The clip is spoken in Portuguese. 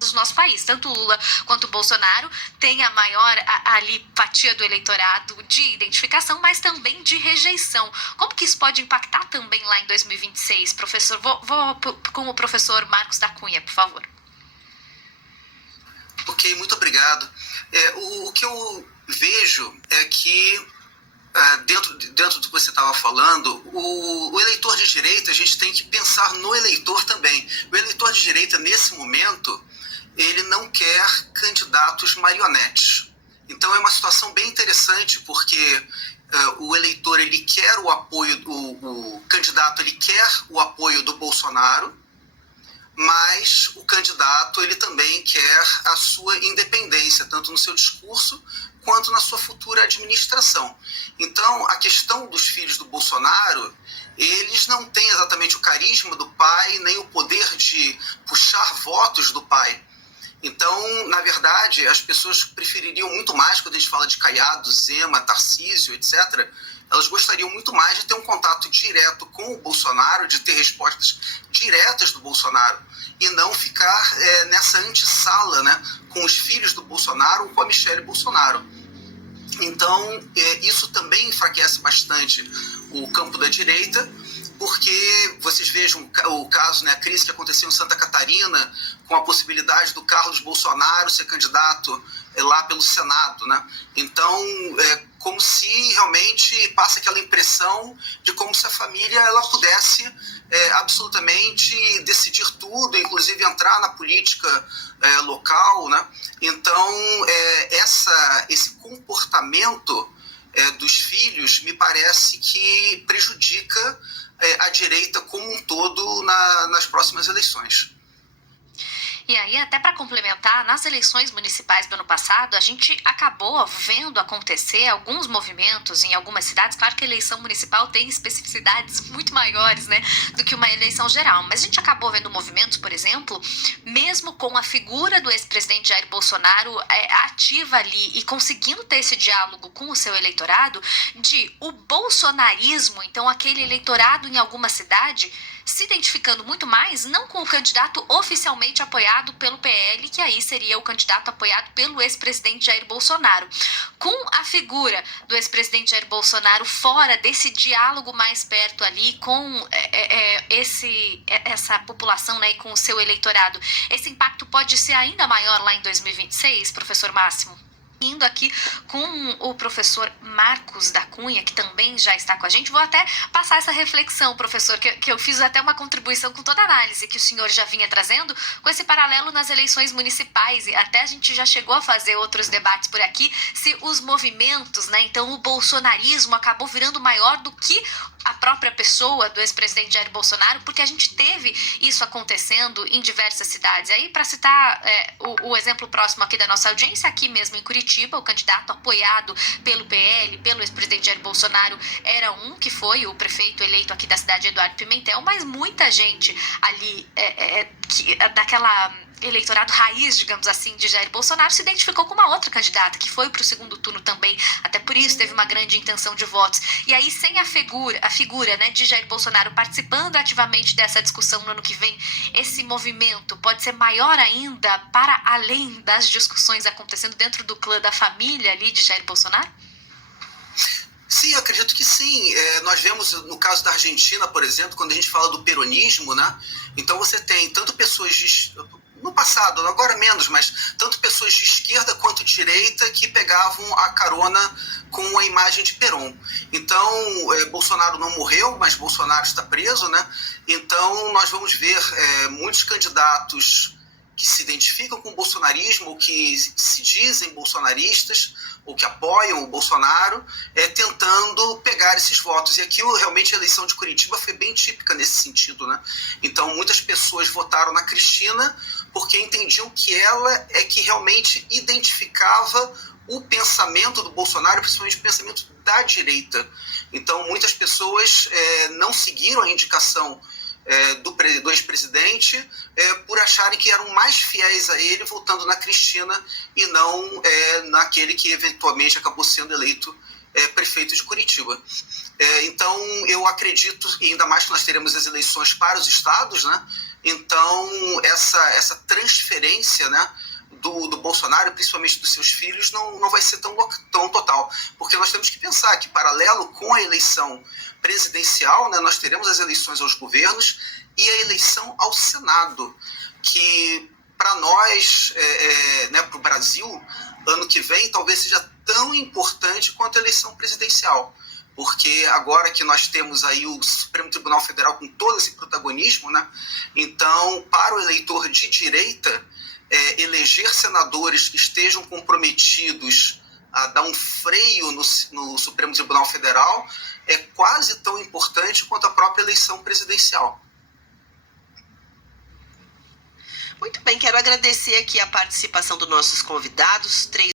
do nosso país. Tanto o Lula quanto o Bolsonaro têm a maior ali fatia do eleitorado de identificação, mas também de rejeição. Como que isso pode impactar também lá em 2026, professor? Vou com o professor Marcos da Cunha, por favor. Ok, muito obrigado. O que eu vejo é que, dentro do que você estava falando, o eleitor de direita, a gente tem que pensar no eleitor também. O eleitor de direita, nesse momento, ele não quer candidatos marionetes. Então é uma situação bem interessante, porque o eleitor, ele quer o apoio, o candidato, ele quer o apoio do Bolsonaro, mas o candidato, ele também quer a sua independência, tanto no seu discurso quanto na sua futura administração. Então, a questão dos filhos do Bolsonaro, eles não têm exatamente o carisma do pai, nem o poder de puxar votos do pai. Então, na verdade, as pessoas prefeririam muito mais, quando a gente fala de Caiado, Zema, Tarcísio, etc., elas gostariam muito mais de ter um contato direto com o Bolsonaro, de ter respostas diretas do Bolsonaro, e não ficar nessa antessala, né, com os filhos do Bolsonaro ou com a Michelle Bolsonaro. Então, isso também enfraquece bastante o campo da direita, porque vocês vejam o caso, né, a crise que aconteceu em Santa Catarina, com a possibilidade do Carlos Bolsonaro ser candidato lá pelo Senado, né? Então, como se realmente passa aquela impressão de como se a família ela pudesse absolutamente decidir tudo, inclusive entrar na política local, né? Então, esse comportamento dos filhos me parece que prejudica a direita como um todo nas próximas eleições. E aí, até para complementar, nas eleições municipais do ano passado, a gente acabou vendo acontecer alguns movimentos em algumas cidades. Claro que a eleição municipal tem especificidades muito maiores, né, do que uma eleição geral. Mas a gente acabou vendo movimentos, por exemplo, mesmo com a figura do ex-presidente Jair Bolsonaro ativa ali e conseguindo ter esse diálogo com o seu eleitorado, de o bolsonarismo, então aquele eleitorado em alguma cidade, se identificando muito mais, não com o candidato oficialmente apoiado pelo PL, que aí seria o candidato apoiado pelo ex-presidente Jair Bolsonaro. Com a figura do ex-presidente Jair Bolsonaro fora desse diálogo mais perto ali com essa população, né, e com o seu eleitorado, esse impacto pode ser ainda maior lá em 2026, professor Máximo? Indo aqui com o professor Marcos da Cunha, que também já está com a gente. Vou até passar essa reflexão, professor, que eu fiz até uma contribuição com toda a análise que o senhor já vinha trazendo, com esse paralelo nas eleições municipais, e até a gente já chegou a fazer outros debates por aqui, se os movimentos, né, então o bolsonarismo acabou virando maior do que a própria pessoa do ex-presidente Jair Bolsonaro, porque a gente teve isso acontecendo em diversas cidades. Aí, para citar o exemplo próximo aqui da nossa audiência, aqui mesmo em Curitiba, o candidato apoiado pelo PL, pelo ex-presidente Jair Bolsonaro, era que foi o prefeito eleito aqui da cidade, Eduardo Pimentel, mas muita gente ali daquela eleitorado raiz, digamos assim, de Jair Bolsonaro, se identificou com uma outra candidata, que foi para o segundo turno também, até por isso teve uma grande intenção de votos. E aí, sem a figura, né, de Jair Bolsonaro participando ativamente dessa discussão no ano que vem, esse movimento pode ser maior ainda, para além das discussões acontecendo dentro do clã da família ali de Jair Bolsonaro? Sim, eu acredito que sim. Nós vemos no caso da Argentina, por exemplo, quando a gente fala do peronismo, né? Então você tem tanto pessoas no passado, agora menos, mas tanto pessoas de esquerda quanto de direita que pegavam a carona com a imagem de Perón. Então, Bolsonaro não morreu, mas Bolsonaro está preso, né? Então, nós vamos ver muitos candidatos que se identificam com o bolsonarismo ou que se dizem bolsonaristas ou que apoiam o Bolsonaro, tentando pegar esses votos. E aqui, realmente, a eleição de Curitiba foi bem típica nesse sentido, né? Então, muitas pessoas votaram na Cristina porque entendiam que ela é que realmente identificava o pensamento do Bolsonaro, principalmente o pensamento da direita. Então, muitas pessoas não seguiram a indicação do ex-presidente por acharem que eram mais fiéis a ele, votando na Cristina e não naquele que eventualmente acabou sendo eleito prefeito de Curitiba. Então, eu acredito, e ainda mais que nós teremos as eleições para os estados, né? Então, essa transferência, né, do Bolsonaro, principalmente dos seus filhos, não vai ser tão total. Porque nós temos que pensar que, paralelo com a eleição presidencial, né, nós teremos as eleições aos governos e a eleição ao Senado, que para nós, né, para o Brasil, ano que vem, talvez seja tão importante quanto a eleição presidencial. Porque agora que nós temos aí o Supremo Tribunal Federal com todo esse protagonismo, né, então, para o eleitor de direita, eleger senadores que estejam comprometidos a dar um freio no Supremo Tribunal Federal é quase tão importante quanto a própria eleição presidencial. Muito bem, quero agradecer aqui a participação dos nossos convidados, 3